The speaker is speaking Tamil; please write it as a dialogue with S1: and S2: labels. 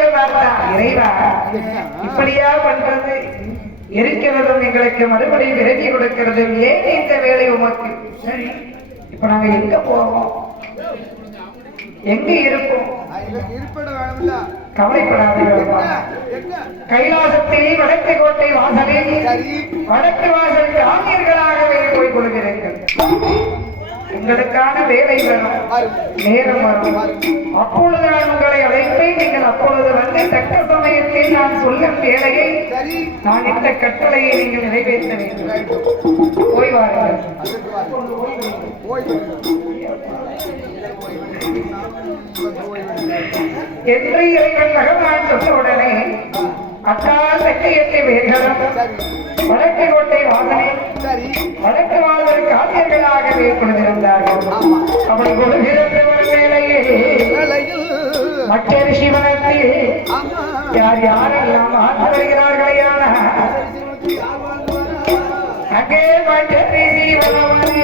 S1: வேலைகளும் பார்த்தான் இறைவா. இப்படியா பண்றது? இருக்கிறதும் எங்களுக்கு மறுபடியும் விரவி கொடுக்கிறதும் ஏன் இந்த வேலை உமக்கு? சரி இப்ப நாங்க எங்க போவோம்? எங்க இருப்போம்?
S2: இருப்பிட
S1: கவலைப்படாதீர்கள்
S2: என்ன
S1: வடக்கு கோட்டை வாசலில் வடக்கு வாசலுக்கு ஆசிரியர்களாகவே போய் கொள்கிறீர்கள். உங்களுக்கான வேலை வேணும் நேரம் வரும் அப்பொழுது நான் நீங்கள் அப்பொழுது வந்து தக்க சமயத்தில் நான் சொல்லும் வேலையை நான் இந்த கட்டளையை நீங்கள் நிறைவேற்ற வேண்டும். போய் வாருங்கள். என்று இறைவன் பகவான் சொன்ன உடனே அட்டால் சக்கையத்தை வேர்களும் வடக்கு கோட்டை வாசனை.
S2: சரி.
S1: வடக்கு வாழ்வதற்கு ஆசிரியர்களாகவே கொண்டிருந்தார்கள்
S2: ஆமா.
S1: அப்படி
S2: வேலையில்
S1: மற்றொரு சிவனத்தில் யார் யாரெல்லாம் வாழ்ந்து அங்கே மற்றொரு சிவனவனே,